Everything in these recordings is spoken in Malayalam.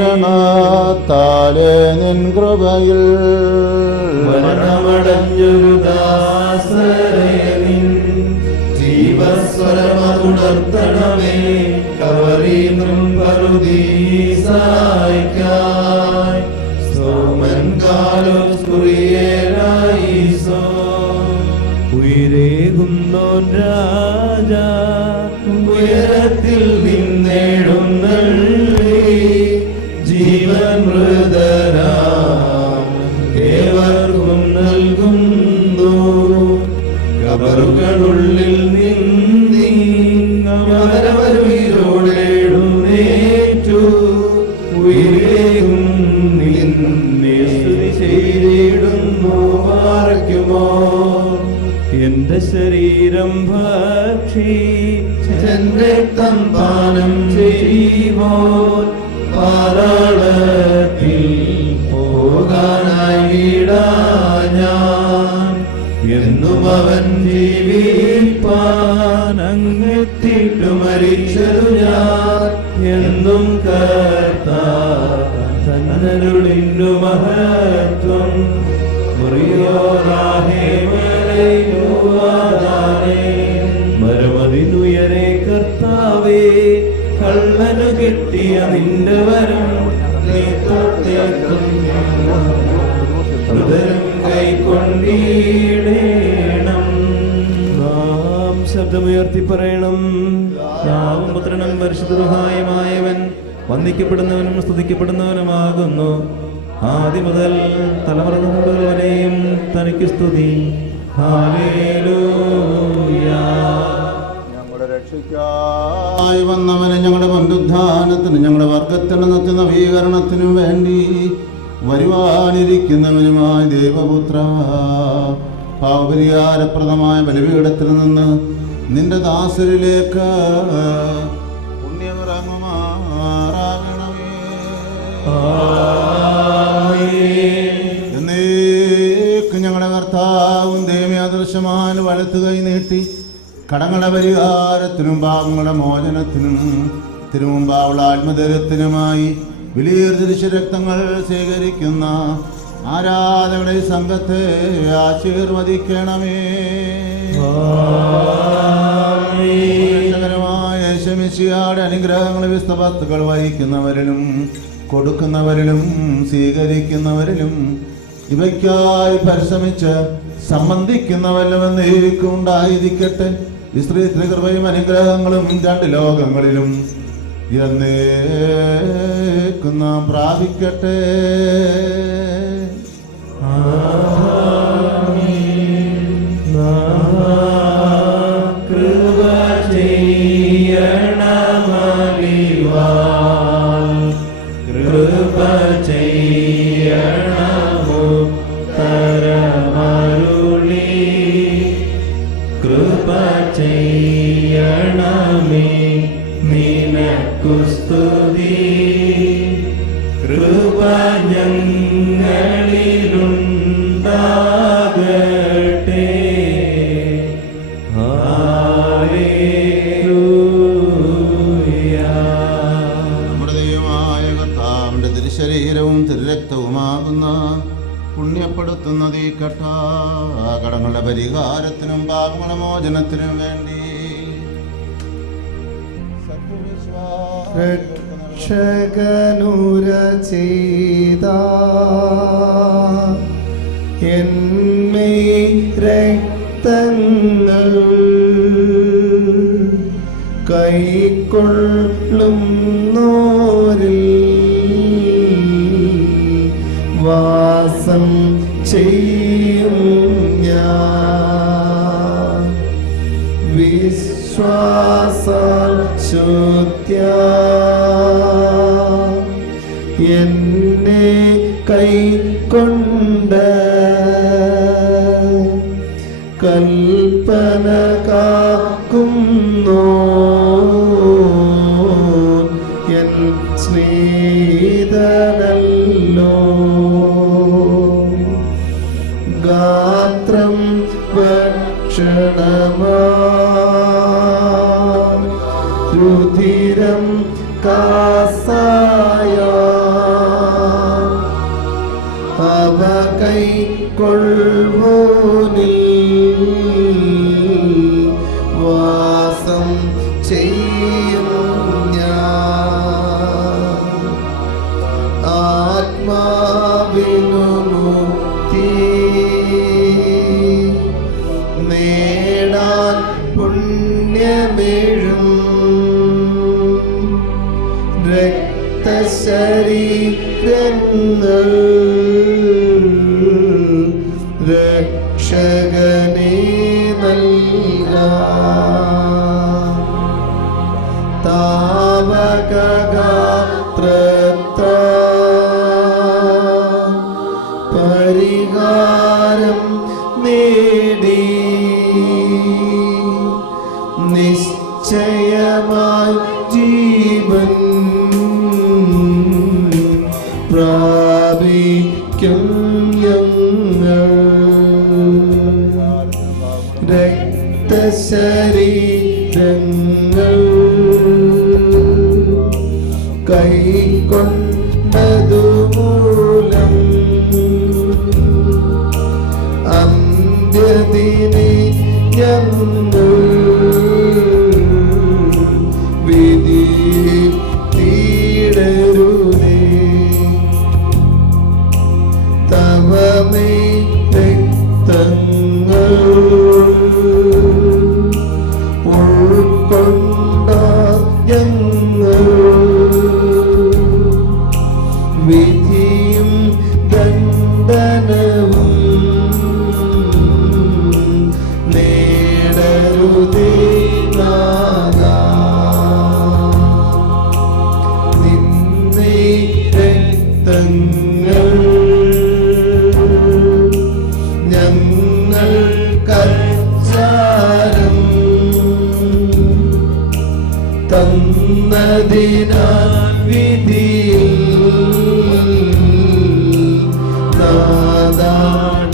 ശരണത്താലെ നിൻ കൃപയിൽ മരണമടഞ്ഞൊരു ദാസരെ നിൻ ജീവസ്വരമതുണർത്തണമേ. കവറിനും പറുദീസായ്ക്കായി സോമൻ കാലോസ് കുറിയേലായിസോ. ഉയരേകുന്നോൻ രാജാ ഉയരത്തിൽ നിന്നെഴുന്നള്ളി ജീവൻ മൃതരാം ഏവർക്കും നൽകുന്നു. കബറുകളുള്ളിൽ നിന്നവരവരുയിരോടെഴുന്നേറ്റു ഉയരേകും നിന്നെ സ്തുതി ചെയ്തിടുന്നു. പാർക്കുമോ എന്റെ ശരീരം ഭക്ഷിച്ചൻ രക്തം പാനം ചെയ്യുമ്പോൾ പാതാളത്തിൽ പോകാനായി വിടാ ഞാൻ. എന്നും അവൻ ജീവിപ്പാൻ അങ്ങെത്തിട്ടു മരിച്ചതു ഞാൻ. എന്നും കർത്താവിനു മഹത്വം. മരമതിനുയരെ കർത്താവേ കള്ളനു കിട്ടിയ നിന്റെ വരം നീ തൊട്ടേക്കും ഹൃദയം കൈക്കൊണ്ടിടേണം. നാം ശബ്ദമുയർത്തി പറയണം. നാവും പുത്രനും പരിശുദ്ധമായവൻ വന്ദിക്കപ്പെടുന്നവനും സ്തുതിക്കപ്പെടുന്നവനുമാകുന്നു. ആദ്യം മുതൽ തലമുറ വരെയും തനിക്ക് സ്തുതി. ഹല്ലേലൂയ. ഞങ്ങളുടെ രക്ഷയ്ക്കായി വന്നവനെ ഞങ്ങളുടെ പുനരുദ്ധാനത്തിനും ഞങ്ങളുടെ വർഗത്തിന്റെ നവീകരണത്തിനും വേണ്ടി വരുവാനിരിക്കുന്നവനുമായ ദൈവപുത്ര, പാപപരിഹാരപ്രദമായ ബലിപീഠത്തിൽ നിന്ന് നിന്റെ ദാസരിലേക്ക് പുണ്യമിറങ്ങുമാറാകണമേ. എന്നേക്കും ഞങ്ങളുടെ കർത്താവും ദൈവയാദൃശ്യമായ വലത്തു കൈ നീട്ടി കടങ്ങളുടെ പരിഹാരത്തിനും പാപങ്ങളുടെ മോചനത്തിനും തിരുമുമ്പാവുള്ള ആത്മധൈര്യത്തിനുമായി വിലയേറിയ രക്തങ്ങൾ സ്വീകരിക്കുന്ന ആരാധകരുടെ സംഘത്തെ ആശീർവദിക്കണമേ. യേശുമിശിഹായുടെ അനുഗ്രഹങ്ങൾ വിസ്തവസ്തുക്കൾ വഹിക്കുന്നവരിലും കൊടുക്കുന്നവരിലും സ്വീകരിക്കുന്നവരിലും ഇവയ്ക്കായി പരിശ്രമിച്ച് സംബന്ധിക്കുന്നവരിലും എന്നേക്കും ഉണ്ടായിരിക്കട്ടെ. വിസ്തൃത കൃപയും അനുഗ്രഹങ്ങളും രണ്ട് ലോകങ്ങളിലും എന്നേക്കും നാം പ്രാപിക്കട്ടെ. കൃപ ചെയ്യണമലിവാൽ കൃപ ചെയ്യണമോ തരമരുളി കൃപ ചെയ്യണമേ നിനക്കു സ്തുതി. കൃപ ഞങ്ങളിലുണ്ടാകട്ടെ. നമ്മുടെ ദൈവമായ കർത്താവിന്റെ തിരുശരീരവും തിരുരക്തവുമാകുന്ന പുണ്യപ്പെടുത്തുന്ന ഈ കടങ്ങളുടെ പരിഹാരത്തിനും പാപങ്ങളുടെ മോചനത്തിനും വേണ്ടി രക്ഷകനുര ചെയ്ത എന്മേ രക്തങ്ങൾ കൈക്കൊള്ളുന്നോരിൽ വാസം ചെയ്യും ഞാൻ. വിശ്വാസാൽ ശുദ്ധ്യ എന്നെ കൈക്കൊണ്ട് കൽപ്പന കാക്കുന്നോ എൻ സ്നേഹിതനല്ലോ. ഗാത്രം ഭക്ഷണമാ രുധിരം കാസായ അവ കൈക്കൊള്ളുവോനിൽ വാസം ചെയ്യും ഞാൻ. ആത്മാവിനു മുക്തി നേടാൻ പുണ്യമേഴും രക്തശരീരങ്ങൾ രക്ഷകനെ നൽകാം. താവകഗാത്രത്താൽ പരിഹാരം നേടി നിശ്ചയമായി ജീവൻ പ്രാപിക്കും ഞങ്ങൾ. രക്തശരീരങ്ങൾ കൈക്കൊണ്ടതുമൂലം അന്ത്യദിനെ ഞങ്ങൾ വിധിയിടരുതേ. തവമേ രക്തങ്ങൾ ഉൾക്കൊണ്ട ഞങ്ങൾ വിധിയും ദണ്ഡനവും നേടരുതേ നാഥാ. നിന്നെ രക്തങ്ങൾ ഞങ്ങൾ കച്ചാരം തന്നതിനാൽ വിധിയിൽ നാഥാ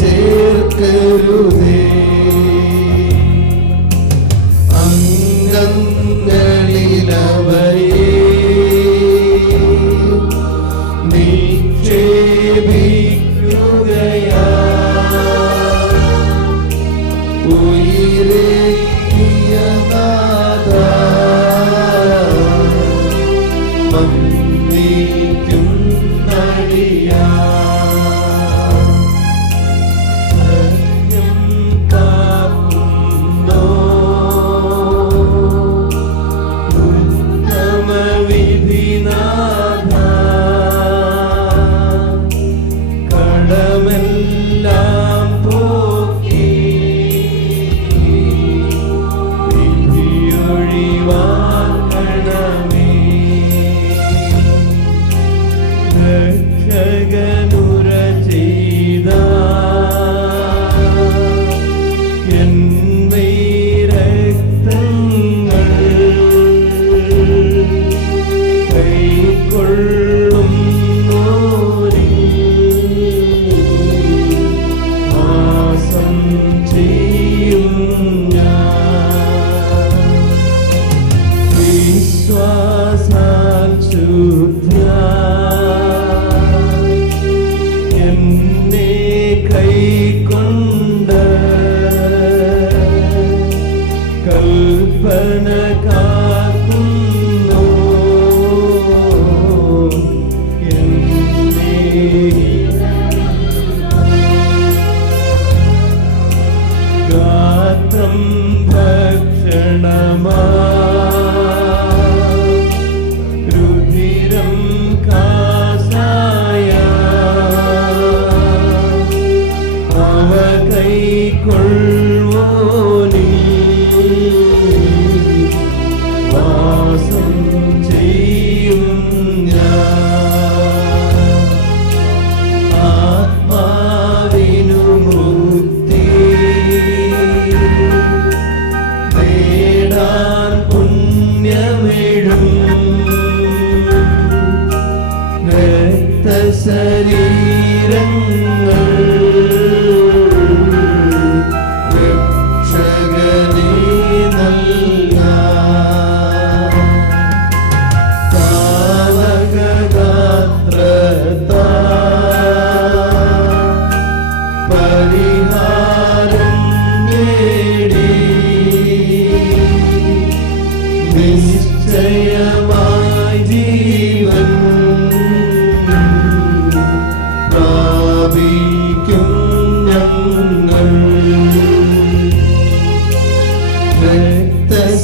ചേർക്കരുതേ. അംഗങ്ങളിലവയെ നിക്ഷേപിക്കുകയാ ഉയരേകിയ നാഥാ വന്ദിക്കും നടിയാ. സത്യം കാക്കുന്നോ ഉത്തമവിധിനാഥാ കടമെല്ലാം പോക്കി വിധിയൊഴിവാക്കണമേ. രക്ഷകനുര ചെയ്ത എന്നെ രക്തങ്ങൾ കൈക്കൊള്ളുന്നോരിൽ വാസം ചെയ്യും ഞാൻ. വിശ്വാസാൽ ശുദ്ധ്യാ എന്നെ കൈക്കൊണ്ട് കൽപ്പന കാക്കുന്നു എന്നെ. ഗാത്രം ഭക്ഷണമാ രുധിരം കാസായ അവ കൈക്കൊള്ളുവോനിൽ വാസം ചെയ്യും ഞാൻ. ആത്മാവിനു മുക്തി നേടാൻ പുണ്യമേഴും രക്തശരീരങ്ങൾ രക്ഷകനെ നൽകാം. നിശ്ചയമായി ജീവൻ പ്രാപിക്കും ഞങ്ങൾ. രക്തശരീരങ്ങൾ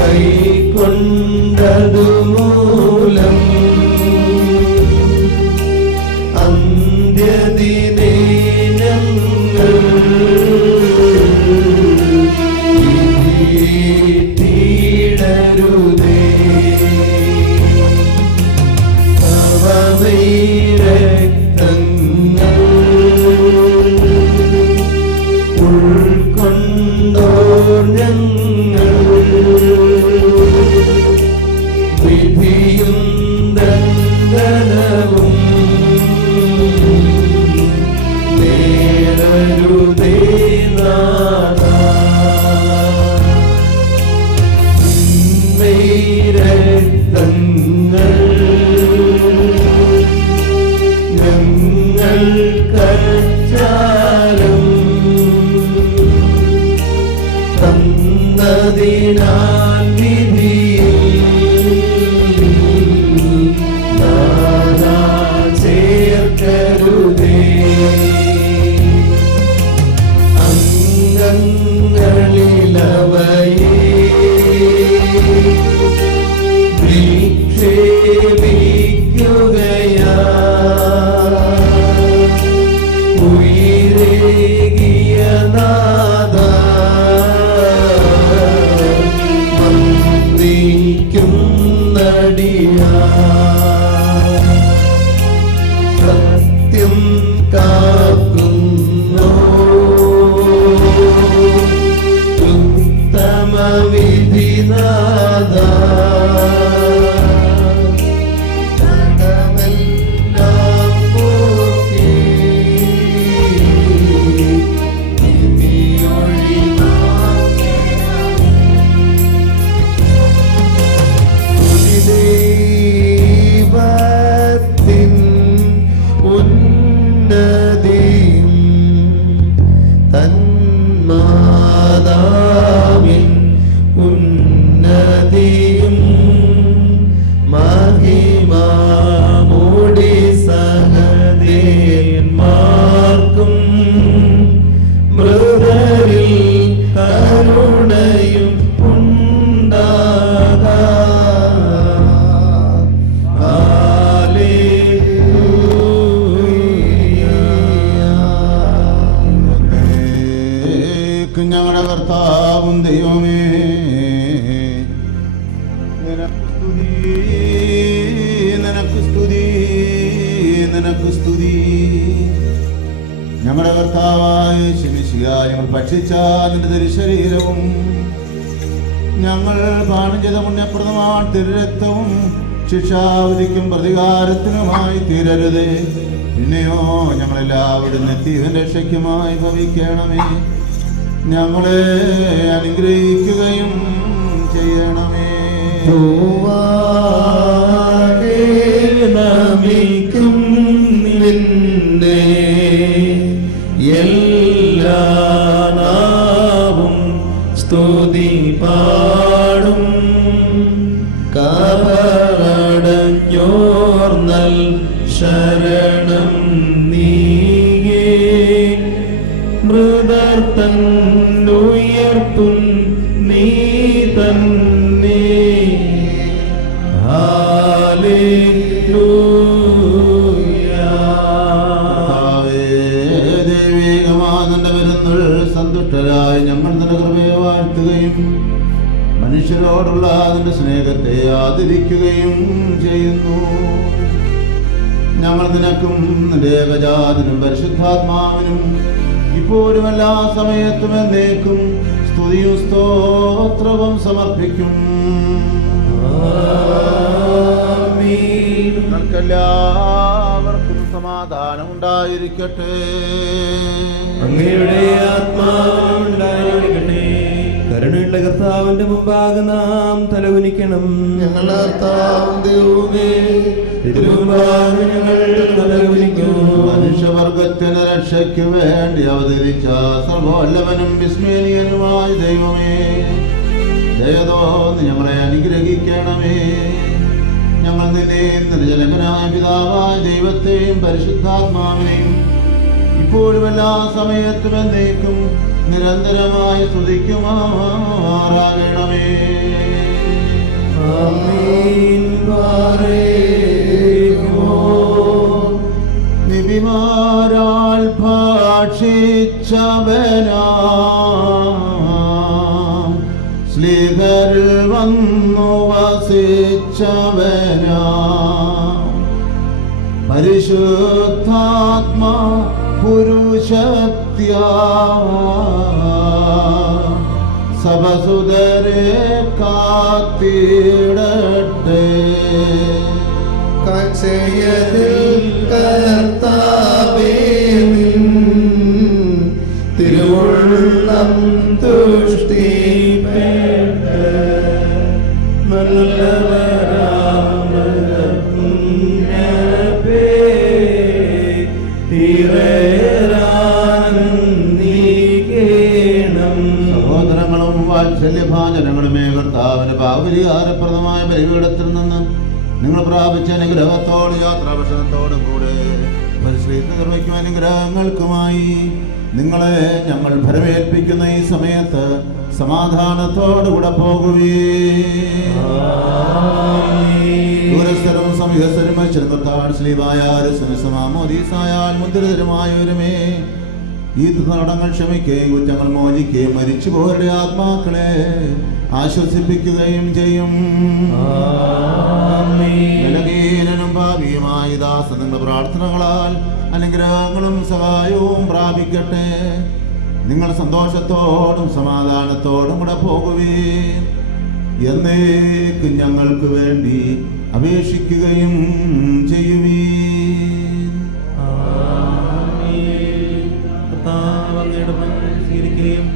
കൈക്കൊണ്ടതു മൂലം അന്ത്യദിനേ ഞങ്ങൾ വിധിയിട്ടിടരുതേ. തവ രക്തങ്ങൾ ഉൾക്കൊണ്ടോർ ഞങ്ങൾ വിധിയും ദണ്ഡനവും നേരരുതേ നാഥാ. രക്തങ്ങൾ ഞങ്ങൾ കച്ചാലും തന്നതിനാൽ വിധിയിൽ നാഥാ ചേർക്കരുതേ. അംഗങ്ങളിലവയെ നിക്ഷേപിക്കുകയാ ഉയരേകിയ നാഥാ വന്ദിക്കും നടിയാ. സത്യം കാക്കുന്നു ഉത്തമ വിധിനാഥാ. തടമെല്ലാം പോക്കി ദൈവത്തിൻ ഉന്നതിയും തന്മാതാവിൻ ഉന്നതിയും മഹിമാമൂടി സഹദേന്മാർക്കും മൃതരിൽ കരുണയും ഉണ്ടാകാ. ഞങ്ങളുടെ കർത്താവും ദൈവമേ, നിനക്ക് സ്തുതി, നിനക്ക് സ്തുതി, നിനക്ക് സ്തുതി. ഞങ്ങളുടെ കർത്താവായ ശിമിശിഹാ, ഞങ്ങൾ ഭക്ഷിച്ച നിന്റെ തിരുശരീരവും ഞങ്ങൾ പാനം ചെയ്ത പുണ്യപ്രദമായ തിരുരക്തവും ശിക്ഷാവിധിക്കും പ്രതികാരത്തിനുമായി തീരരുതേ. പിന്നെയോ ഞങ്ങളെല്ലാവരും നിത്യവന്റെ രക്ഷയ്ക്കുമായി ഭവിക്കണമേ. ഞങ്ങളെ അനുഗ്രഹിക്കുകയും ചെയ്യണമേ. നമിക്കും നിന്നെ എല്ലാ നാവും സ്തുതി പാടും. കബറടഞ്ഞോർന്നൽ ശരണം നീയേ. മൃതർത്തൻ ഉയർപ്പും നീ തന്നെ. ദൈവികമാനന്ദ വരുന്നുൾ സന്തുഷ്ടരായി ഞങ്ങൾ നിന്റെ കൃപയെ വാഴ്ത്തുകയും മനുഷ്യരോടുള്ള നിന്റെ സ്നേഹത്തെ ആദരിക്കുകയും ചെയ്യുന്നു. ഞങ്ങൾ നിനക്കും നിന്റെ ഏകജാതനും പരിശുദ്ധാത്മാവിനും ഇപ്പോഴും എല്ലാ സമയത്തും എന്നേക്കും സ്തുതിയും സ്തോത്രവും സമർപ്പിക്കും. എല്ലാവർക്കും സമാധാനം ഉണ്ടായിരിക്കട്ടെ. അങ്ങയുടെ ആത്മാവുണ്ടായിരിക്കട്ടെ. കരുണ കരുണയുള്ള കർത്താവിന്റെ മുമ്പാകെ നാം തലകുനിക്കണം. ഞങ്ങളുടെ കർത്താവും ദൈവമേ, തിരുമുമ്പാകെ ഞങ്ങൾ തലകുനിക്കുന്നു. മനുഷ്യവർഗത്തിന് രക്ഷയ്ക്ക് വേണ്ടി അവതരിച്ച സർവോല്ലവനും വിസ്മയനീയനുമായ ദൈവമേ, ദയതോന്ന് ഞങ്ങളെ അനുഗ്രഹിക്കണമേ. ഞങ്ങൾ നിന്നെ നിർജ്ജനകനായ പിതാവായ ദൈവത്തെയും പരിശുദ്ധാത്മാവിനെയും ഇപ്പോഴും എല്ലാ സമയത്തും എന്നേക്കും നിരന്തരമായി സ്തുതിക്കുമാറാകണമേ. ആമേൻ. നിബിമാരാൽ ഭാഷിച്ചവനാ സ്ലീഹരിൽ വന്നു വസിച്ചവനാ പരിശുദ്ധാത്മാ പുരുഷത്യാ സഭസുതരെ കാത്തിടട്ടെ. കാഴ്ചയതിൽ കർത്താവേ നിൻ തിരുവുള്ളം തുഷ്ടിപ്പെട്ട് നല്ലവരാം പുണ്യപേ തീരേറാനന്ദിക്കേണം. സഹോദരങ്ങളും വാത്സല്യഭാജനങ്ങളുമേ, കർത്താവിന് പാപരിഹാരപ്രദമായ ബലിപീഠത്തിൽ നിന്ന് നിങ്ങൾ പ്രാപിച്ച അനുഗ്രഹത്തോടും യാത്രാഭക്ഷണത്തോടും കൂടെ പരിശ്രീത്ത് നിർമ്മിക്കും അനുഗ്രഹങ്ങൾക്കുമായി നിങ്ങളെ ഞങ്ങൾ ഭരമേൽപ്പിക്കുന്ന ഈ സമയത്ത് സമാധാനത്തോടുകൂടെ ദൂരസ്ഥരും സമീപസ്ഥരും മനുഷ്യർത്താൻ ശ്രീവായാൽ മുദ്രിതരുമായവരുമേ, ഈ നടങ്ങൾ ക്ഷമിക്കുകയും കുറ്റങ്ങൾ മോചിക്കുകയും മരിച്ചുപോരുടെ ആത്മാക്കളെ ആശ്വസിപ്പിക്കുകയും ചെയ്യും. ബലഹീനനും ഭാവിയുമായ ദാസ നിങ്ങളുടെ പ്രാർത്ഥനകളാൽ അനുഗ്രഹങ്ങളും സഹായവും പ്രാപിക്കട്ടെ. നിങ്ങൾ സന്തോഷത്തോടും സമാധാനത്തോടും കൂടെ പോകുവീൻ. എന്നേക്കും ഞങ്ങൾക്ക് വേണ്ടി അപേക്ഷിക്കുകയും ചെയ്യുവീൻ. സ്വീകരിക്കുകയും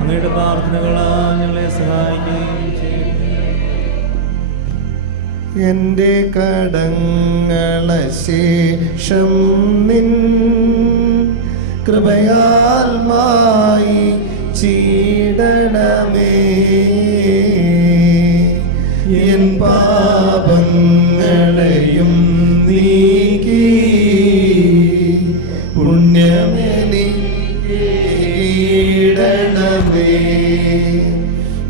അങ്ങയുടെ പ്രാർത്ഥനകളാൽ ഞങ്ങളെ സഹായിക്കുകയും ചെയ്യും. എന്റെ കടങ്ങളശേഷം നിൻ കൃപയാൽ മായി ചീടണമേ. എൻ പാപങ്ങളെയും നീക്കി പുണ്യമെനിക്കിടണമേ.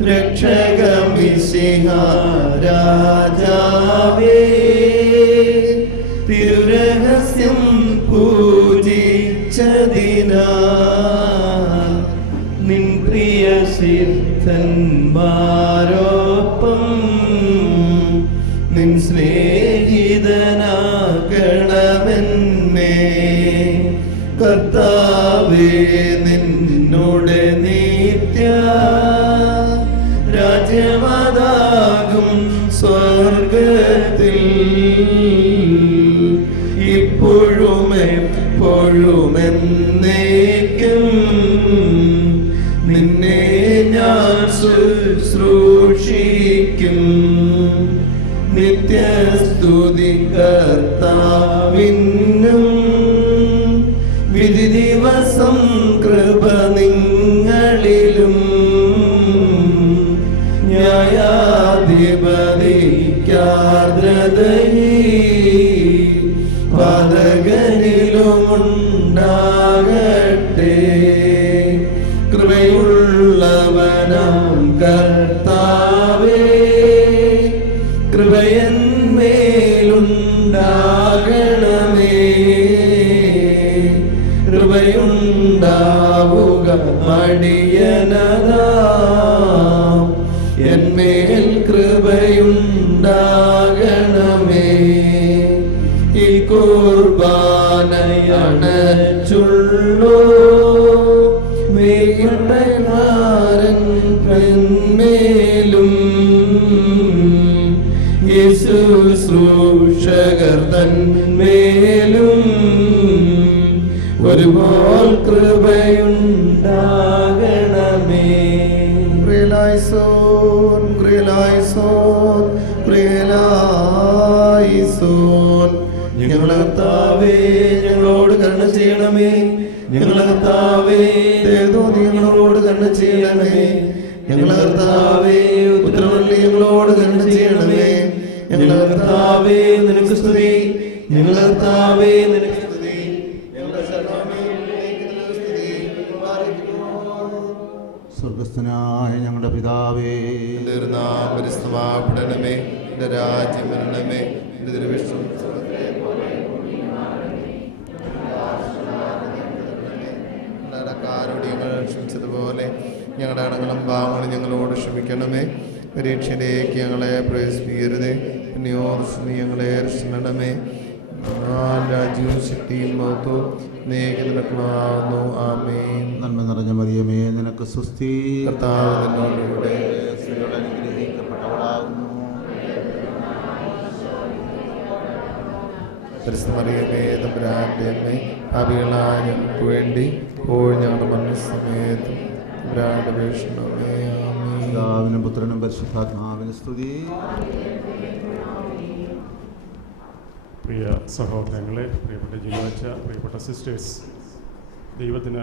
രക്ഷകമിശിഹാ രാജാവേ, തിരുരഹസ്യം പൂജിച്ചതിനാൽ നിൻ പ്രിയ സിദ്ധന്മാരോപ്പം നിൻ സ്നേഹിതനാകണമെന്നേ. കർത്താവേ, നിന്നോട് നിത്യ രാജ്യമതാകും സ്വർഗത്തിൽ ഇപ്പോഴും എപ്പോഴും എന്നേക്കും നിന്നെ ഞാൻ ശുശ്രൂഷിക്കും. നിത്യസ്തുതി കർത്താവിനും വിധി ദിവസം കൃപ നിങ്ങളിലും ന്യായാധിപതിക്കാർദ്രതയീ പാതകനിലുമുണ്ടാകട്ടെ. കൃപയുള്ളവനാം കർത്താവേ, കൃപയന്മേലുണ്ടാകണമേ. കൃപയുണ്ടാവുക മടിയനതാം എന്മേൽ കൃപയുണ്ടാകണമേ. ഈ കുർബാനയണച്ചുള്ളോ മേഘടനാരൻ പെൺമേലും യേശുശ്രൂഷകർ തന്മേലും ഒരുപോൽ കൃപയുണ്ടാകണമേ. ഗ്രിയലായിസോൻ ഗ്രിയലായിസോൻ ഗ്രിയലായിസോൻ. ഞങ്ങളുടെ കർത്താവേ ഞങ്ങളോട് കരുണ ചെയ്യണമേ. ഞങ്ങളുടെ കർത്താവേ ദയതോന്നി ഞങ്ങളോട് കരുണ ചെയ്യണമേ. ഞങ്ങളുടെ കർത്താവേ ഉത്തരവല്ലി ഞങ്ങളോട് കരുണ ചെയ്യണമേ. ഞങ്ങളുടെ കർത്താവേ നിനക്ക് സ്തുതി. ഞങ്ങളുടെ കർത്താവേ നിനക്ക് സ്തുതി. ഞങ്ങളുടെ ശരണമേ നിനക്ക് സ്തുതി. സ്വർഗസ്ഥനായ ഞങ്ങളുടെ പിതാവേ, നിന്റെ ഒരു നാമം പരിശുദ്ധമാക്കപ്പെടണമേ. നിന്റെ രാജ്യം വരണമേ. നിന്റെ തിരുവിഷ്ടം കടക്കാരോട് ഞങ്ങൾ ക്ഷമിച്ചതുപോലെ ഞങ്ങളുടെ അടങ്ങളും പാവങ്ങളും ഞങ്ങളോട് ക്ഷമിക്കണമേ. പരീക്ഷയിലേക്ക് ഞങ്ങളെ പ്രവേശിപ്പിക്കരുതേ. നീ ഞങ്ങളെ രക്ഷിക്കണമേ. രാജ്യവും ശക്തിയും മഹത്വവും നീക്ക് നിനക്കുള്ളതാകുന്നു. ആമേൻ. നന്മ നിറഞ്ഞ മറിയമേ, നിനക്ക് സ്വസ്തി. കർത്താവ് നിന്നോടുകൂടെ സ്ത്രീകൾ അനുഗ്രഹിക്കപ്പെട്ടവളാകുന്നു. പരിശുദ്ധമറിയമേ തമ്പുരാന്റെ അമ്മേ, പാപികളായ ഞങ്ങൾക്ക് വേണ്ടി ഇപ്പോഴും ഞങ്ങളുടെ മരണസമയത്തും തമ്പുരാന്റെ അപേക്ഷിക്കണമേ. ആമേൻ. പിതാവിനും പുത്രനും പരിശുദ്ധാത്മാവിനും സ്തുതി. പ്രിയ സഹോദരങ്ങളെ, പ്രിയപ്പെട്ട ജിനോച്ച, പ്രിയപ്പെട്ട സിസ്റ്റേഴ്സ്, ദൈവത്തിന്